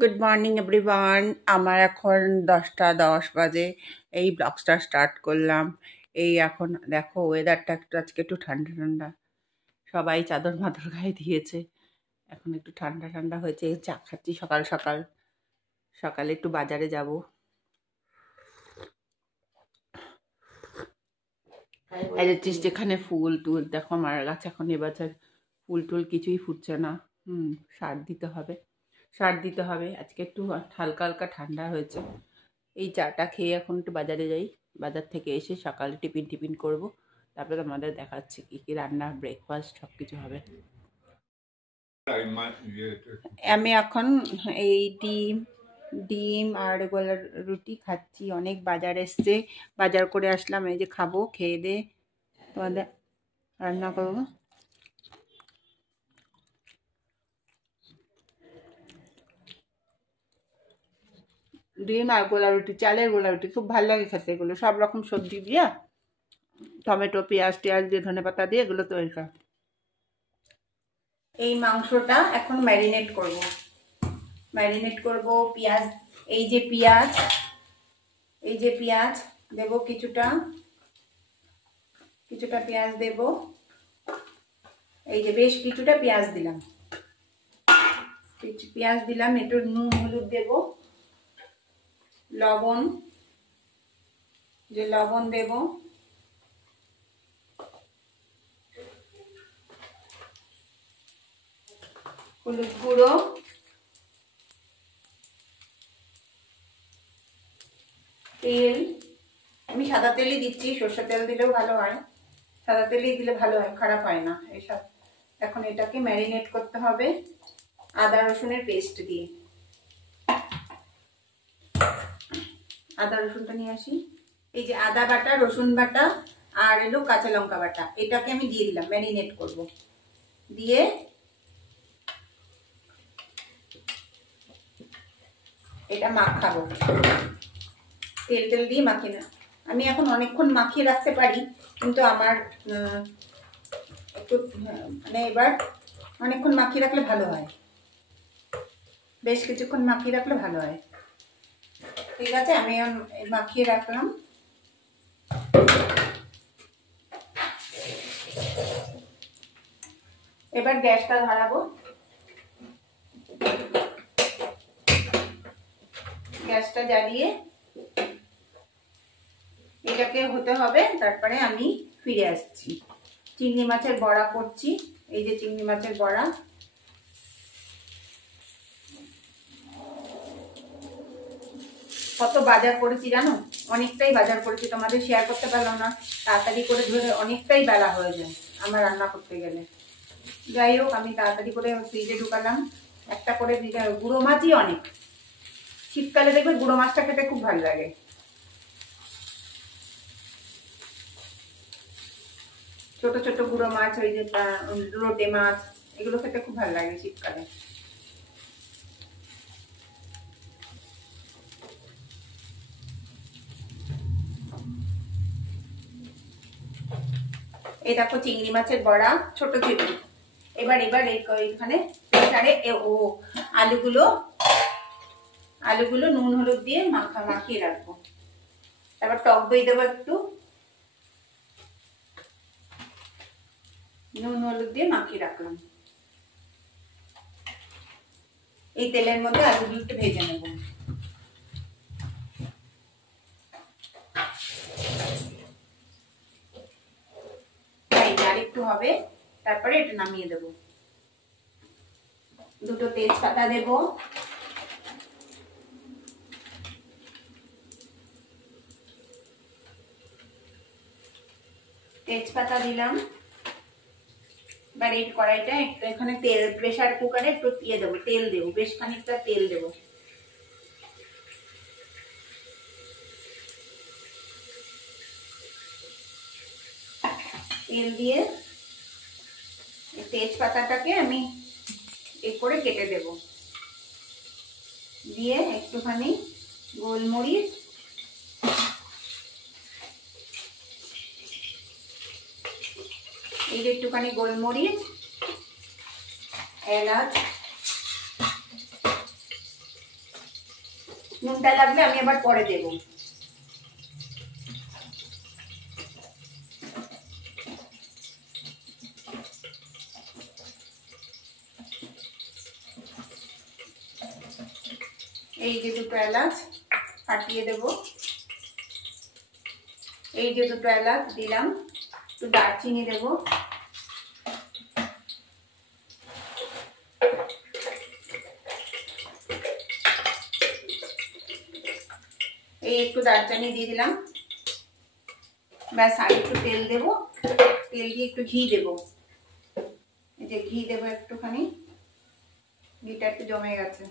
Good morning everyone. আমার এখন 10টা 10 বাজে। এই ব্লগসটা স্টার্ট করলাম। এই এখন দেখো ওয়েদারটা একটু আজকে একটু ঠান্ডা ঠান্ডা, সবাই চাদর মাদর গায়ে দিয়েছে। এখন একটু ঠান্ডা ঠান্ডা হয়েছে, চা খাচ্ছি সকাল সকাল। সকালে একটু বাজারে যাব। এই যে যেখানে ফুল টুল দেখো, আমার গাছে এখন এবছর ফুল টুল কিছুই ফুটছে না। সার দিতে হবে, সার দিতে হবে। আজকে একটু হালকা হালকা ঠান্ডা হয়েছে। এই চাটা খেয়ে এখন একটু বাজারে যাই। বাজার থেকে এসে সকালে টিফিন টিফিন করব। তারপরে তোমাদের দেখাচ্ছি কী কী রান্না, ব্রেকফাস্ট সব কিছু হবে। আমি এখন এই ডিম ডিম আর এগুলো রুটি খাচ্ছি। অনেক বাজার এসছে, বাজার করে আসলাম। এই যে খাবো, খেয়ে দিয়ে তোমাদের রান্না করবো। ডিম আর গোলা রুটি, চালের গোলা রুটি খুব ভালো লাগে খেতে। এগুলো সব রকম সবজি দিয়ে, টমেটো পেঁয়াজ টেয়াজ দিয়ে, ধনেপাতা দিয়ে এগুলো তৈরি করা। এই মাংসটা এখন ম্যারিনেট করব। পেঁয়াজ, এই যে পেঁয়াজ, দেব কিছুটা পেঁয়াজ দেব। এই যে বেশ কিছুটা পেঁয়াজ দিলাম, একটু নুন হলুদ দেব, লবণ দেব, হলুদ গুঁড়ো, তেল। আমি সাদা তেলই দিচ্ছি, সর্ষের তেল দিলেও ভালো হয়। সাদা তেলই দিলে ভালো হয়, খারাপ হয় না এসব। এখন এটাকে ম্যারিনেট করতে হবে আদা রসুনের পেস্ট দিয়ে। আদা রসুনটা নিয়ে আসি। এই যে আদা বাটা, রসুন বাটা আর এলো কাঁচা লঙ্কা বাটা, এটাকে আমি দিয়ে দিলাম। ম্যারিনেট করব, দিয়ে এটা মাখাবো। তেল তেল দিয়ে মাখি না, আমি এখন অনেকক্ষণ মাখিয়ে রাখতে পারি, কিন্তু আমার একটু মানে এবার অনেকক্ষণ মাখিয়ে রাখলে ভালো হয়, বেশ কিছুক্ষণ মাখিয়ে রাখলে ভালো হয়। ঠিক আছে, আমি মাখিয়ে রাখলাম। এবার গ্যাসটা ধরাবো, গ্যাসটা জ্বালিয়ে এটাকে হতে হবে। তারপরে আমি ফিরে আসছি। চিংড়ি মাছের বড়া করছি। এই যে চিংড়ি মাছের বড়া, কত বাজার করেছি জানো, অনেকটাই বাজার করেছি, তোমাদের শেয়ার করতে পারলাম না। তাড়াতাড়ি করে ধরে অনেকটাই বেলা হয়ে যায় আমার রান্না করতে গেলে। যাই হোক, আমি তাড়াতাড়ি করে ফ্রিজে ঢুকালাম। একটা করে গুঁড়ো মাছই অনেক। শীতকালে দেখবে গুঁড়ো মাছটা খেতে খুব ভালো লাগে। ছোট ছোট গুঁড়ো মাছ, ওই যে লোটে মাছ, এগুলো খেতে খুব ভালো লাগে শীতকালে। এই দেখো চিংড়ি মাছের বড়া, ছোট ছোট। এবার এখানে আলুগুলো নুন হলুদ দিয়ে মাখিয়ে রাখবো। তারপর টক দই দেবো, একটু নুন হলুদ দিয়ে মাখিয়ে রাখলাম। এই তেলের মধ্যে আলুগুলো একটু ভেজে নেব। আর একটু হবে, তারপরে এটা নামিয়ে দেব। দুটো তেজপাতা দেব, তেজপাতা দিলাম। এবার এই কড়াইটা একটু, এখানে তেল, প্রেসার কুকারে একটু দেবো, তেল দেবো, বেশ খানিকটা তেল দেবো। তেল দিয়ে তেজপাতাটাকে আমি করে কেটে দেব, দিয়ে একটুখানি গোলমরিচ, এই যে একটুখানি গোলমরিচ, এলাচ, নুনটা লাগলে আমি আবার পরে দেবো। এই যে দুটো এলাচ ফাটিয়ে দেব, এই যে দুটো এলাচ দিলাম, একটু দারচিনি দেব, এই একটু দারচিনি দিয়ে দিলাম, ব্যাস। আর একটু তেল দেব, তেল দিয়ে একটু ঘি দেব, এই যে ঘি দেবো একটুখানি, ঘিটা একটু জমে গেছে।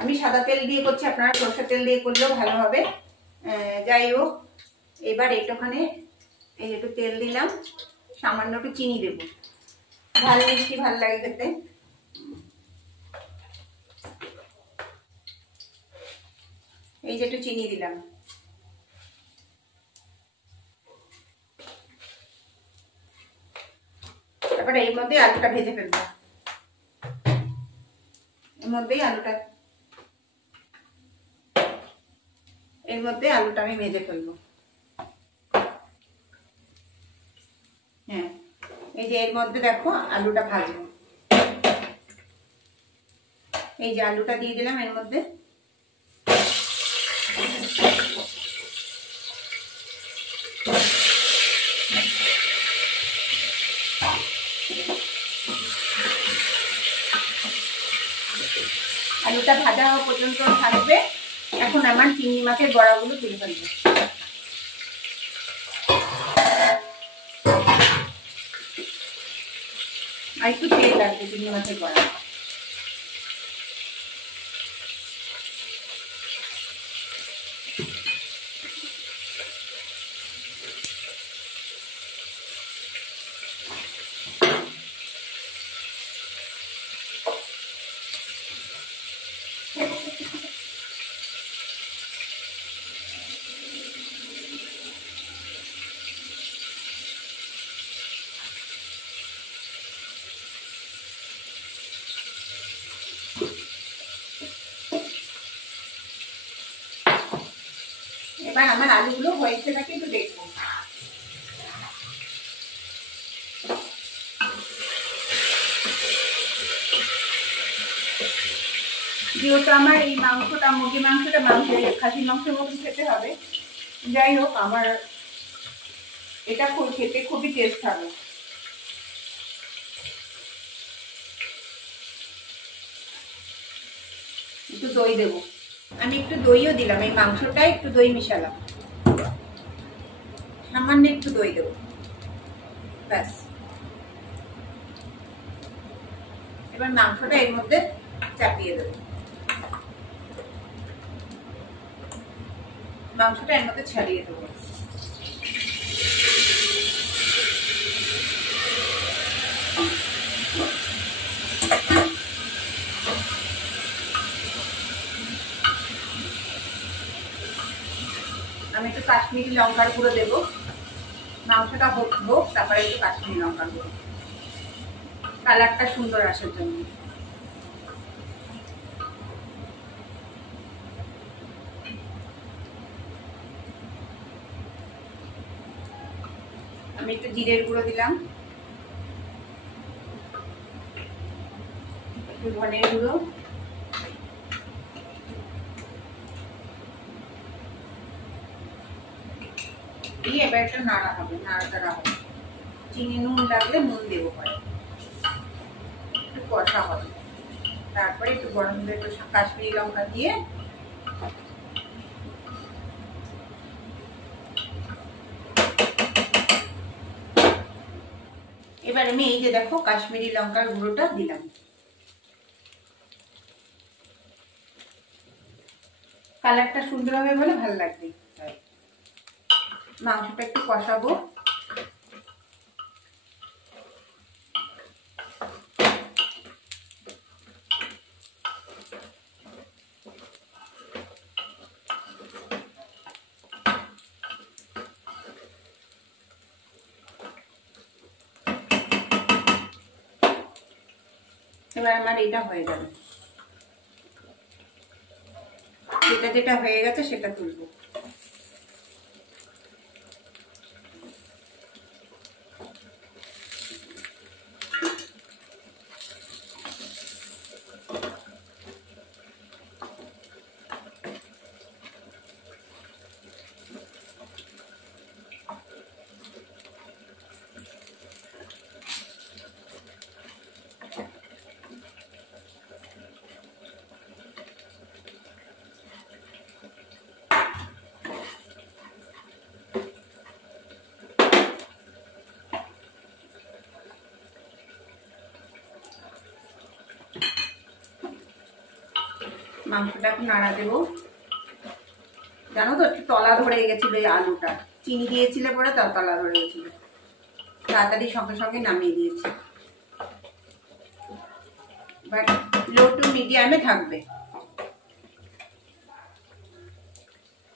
আমি সাদা তেল দিয়ে করছি, আপনারা সরষের তেল দিয়ে করলেও ভালো হবে। যাই হোক, এবার একটুখানি এই একটু তেল দিলাম, সামান্য একটু চিনি দেব, ঝাল মিষ্টি ভালো লাগে খেতে। এই যে একটু চিনি দিলাম, তারপরে এর মধ্যে আলুটা ভেজে ফেলবো, এর মধ্যেই আলুটা, এর মধ্যে আলুটা আমি ভেজে ফেলবো। হ্যাঁ, এই যে এর মধ্যে দেখো আলুটা ভাজবো, এই যে আলুটা দিয়ে দিলাম এর মধ্যে। আলুটা ভাজা হওয়া পর্যন্ত থাকবে। এখন আমার চিংড়ি মাছের বড়াগুলো তুলে ফেলবো। আর একটু তেল লাগবে চিংড়ি মাছের বড়া। এবার আমার আলুগুলো হয়েছে নাকি একটু দেখবো। যেহেতু আমার এই মাংসটা মুরগি মাংসটা খাসির মাংসের মতন খেতে হবে, যাই হোক আমার এটা খেতে খুবই টেস্ট হবে। একটু দই দেবো, আমি একটু দইও দিলাম, এই মাংসটা একটু দই মিশালাম, সামান্য একটু দই দেবো, ব্যাস। এবার মাংসটা এর মধ্যে চাপিয়ে দেবো, মাংসটা এর মধ্যে ছাড়িয়ে দেবো। আমি একটু কাশ্মীরি লঙ্কার গুঁড়ো দেবো, মাংসটা হোক তারপরে একটু কাশ্মীরি লঙ্কার গুঁড়ো, কালারটা সুন্দর আসার জন্য। আমি একটু জিরের গুঁড়ো দিলাম, একটু ধনের গুঁড়ো, দিয়ে এবার একটা নাড়াচাড়া হবে। চিনি নুন লাগলে নুন দেবো, পরে একটু কষা হবে, তারপরে একটু গরম করে একটু কাশ্মীরি লঙ্কা দিয়ে এবার আমি এই যে দেখো কাশ্মীরি লঙ্কার গুঁড়োটা দিলাম, কালারটা সুন্দর হবে বলে ভালো লাগবে। মাংসটা একটু কষাবো, এবার আমার এটা হয়ে যাবে, যেটা যেটা হয়ে গেছে সেটা তুলবো। মাংসটা একটু নাড়া দেবো। জানো তো একটু তলা ধরে গেছিল এই আলুটা, চিনি দিয়েছিলে পরে তার তলা ধরে গেছিল, তাড়াতাড়ি সঙ্গে সঙ্গে নামিয়ে দিয়েছি। বাট লো টু মিডিয়ামে থাকবে।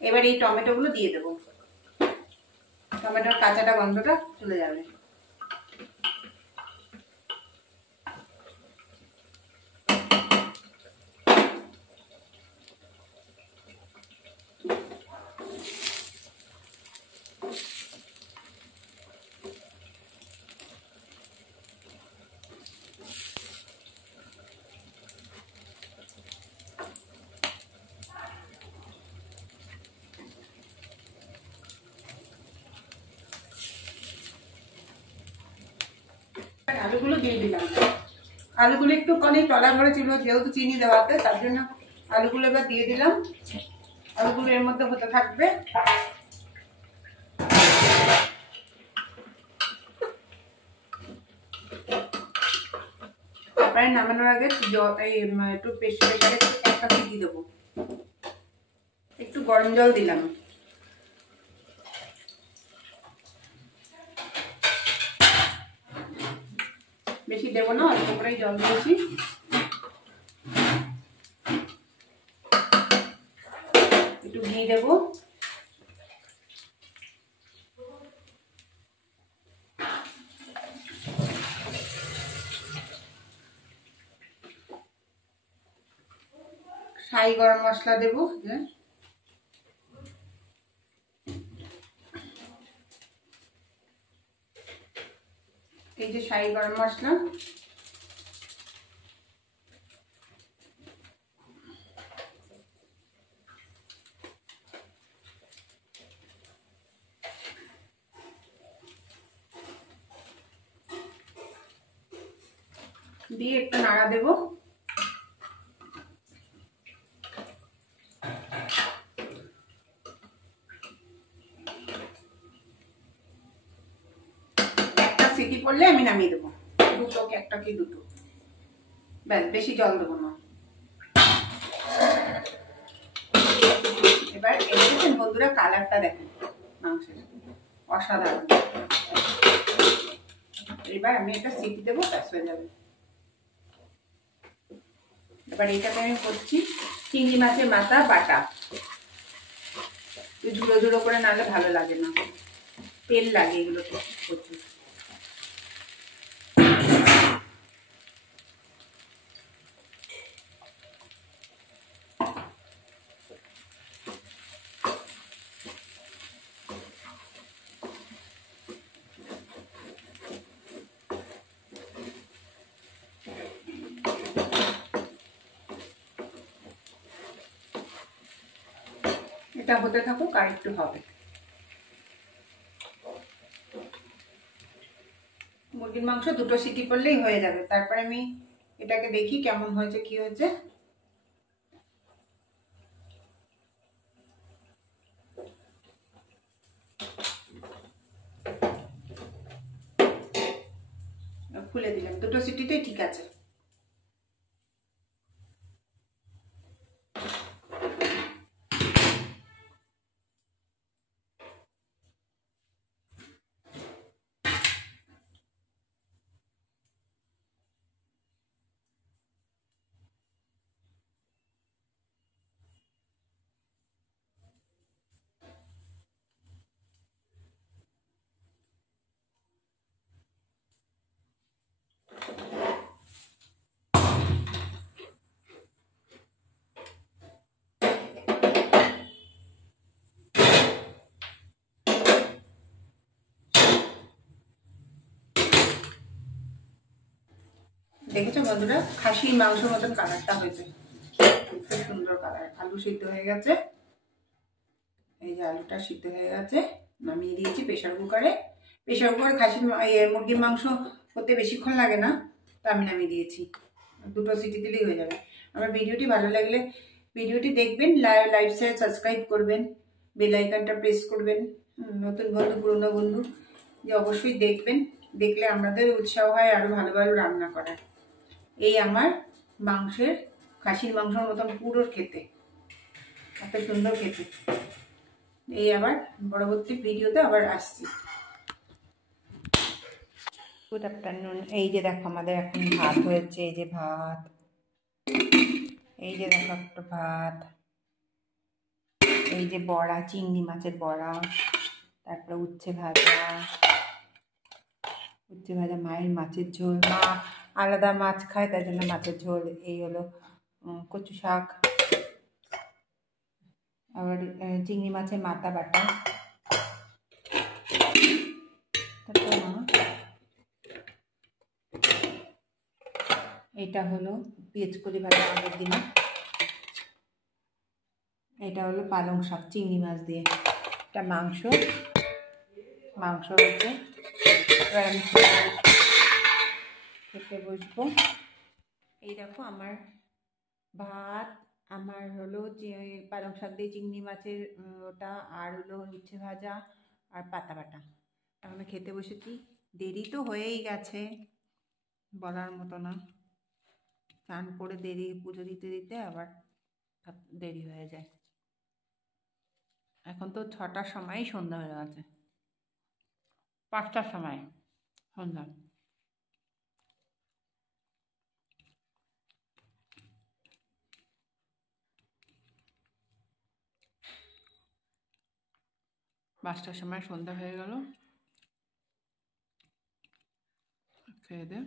এবার এই টমেটো গুলো দিয়ে দেবো, টমেটোর কাঁচাটা গন্ধটা চলে যাবে। আলুগুলো দিয়ে দিলাম। আলুগুলো একটু অনেক টলা ভরে ছিল যেহেতু চিনি দেওয়াতে, তার জন্য আলুগুলো এবার দিয়ে দিলাম। আলুগুলো এর মধ্যে হতে থাকবে। তারপরে নামানোর আগে একটু প্রেসারে একটা সিটি দেবো। একটু গরম জল দিলাম। বেশি দেবো না, অল্প করেই জল দিয়েছি। একটু ঘি দেবো। শাহি গরম মশলা দেবো। এই যে শাহি গরম মশলা, দিয়ে একটু নাড়া দেবো। একটা সিটি পড়লে আমি নামিয়ে দেবো, দুটো কি একটা কি দুটো, ব্যাস, বেশি জল দেবো না। এবার দেখেন বন্ধুরা, কালারটা দেখেন মাংসের, অসাধারণ। এবার আমি এটা সিটি দেবো, ব্যাস হয়ে যাবে। এবার এটাতে আমি করছি চিংড়ি মাছের মাথা বাটা। ধুলো ধুলো করে নালে ভালো লাগে না, তেল লাগে এগুলো প্রচুর। এটা হতে থাকুক, আর একটু হবে। মুরগির মাংস দুটো সিটি পড়লেই হয়ে যাবে। তারপরে আমি এটাকে দেখি কেমন হয়েছে, কি হয়েছে। খুলে দিলাম, দুটো সিটিতেই ঠিক আছে। দেখেছো বন্ধুরা, খাসির মাংসের মতন কালারটা হয়েছে, খুব সুন্দর কালার। আলু সিদ্ধ হয়ে গেছে, এই যে আলুটা সিদ্ধ হয়ে গেছে, নামিয়ে দিয়েছি প্রেশার কুকারে। প্রেশার কুকারে খাসির মুরগির মাংস করতে বেশিক্ষণ লাগে না, তো আমি নামিয়ে দিয়েছি, 2টো সিটি দিলেই হয়ে যাবে। আমার ভিডিওটি ভালো লাগলে ভিডিওটি দেখবেন, লাইক শেয়ার সাবস্ক্রাইব করবেন, বেল আইকনটা প্রেস করবেন। নতুন বন্ধু পুরনো বন্ধু যে অবশ্যই দেখবেন, দেখলে আমাদের উৎসাহ হয় আরো ভালো ভালো রান্না করার। এই আমার মাংসের, খাসির মাংসের মতন পুরো খেতে, এত সুন্দর খেতে। এই আবার পরবর্তী ভিডিওতে আবার আসছি। Good afternoon. এই যে দেখো আমাদের এখন ভাত হয়েছে, এই যে ভাত, এই যে দেখো একটা ভাত, এই যে বড়া, চিংড়ি মাছের বড়া, তারপরে উচ্ছে ভাজা, উচ্ছে ভাজা, মায়ের মাছের ঝোল, মা আলাদা মাছ খায় তার জন্য মাছের ঝোল। এই হলো কচু শাক, আবার চিংড়ি মাছের মাথা বাটা। তারপর এটা হলো পেঁয়াজ কলি ভাজা আগের দিনে। এটা হলো পালং শাক চিংড়ি মাছ দিয়ে। এটা মাংস, মাংস হচ্ছে। এবার আমি খেতে বসবো। এই দেখো আমার ভাত, আমার হলো যে পালং শাক দিয়ে চিংড়ি মাছের ওটা, আর হলো উচ্ছে ভাজা আর পাতা বাটা। আমি খেতে বসেছি। দেরি তো হয়েই গেছে, বলার মতো না। স্নান করে দেরি, পুজো দিতে দিতে আবার দেরি হয়ে যায়। এখন তো 6টার সময়ই সন্ধ্যা হয়ে গেছে, 5টার সময় সন্ধ্যা। পাঁচটার সময় সন্ধ্যা হয়ে গেল। খেয়ে দে।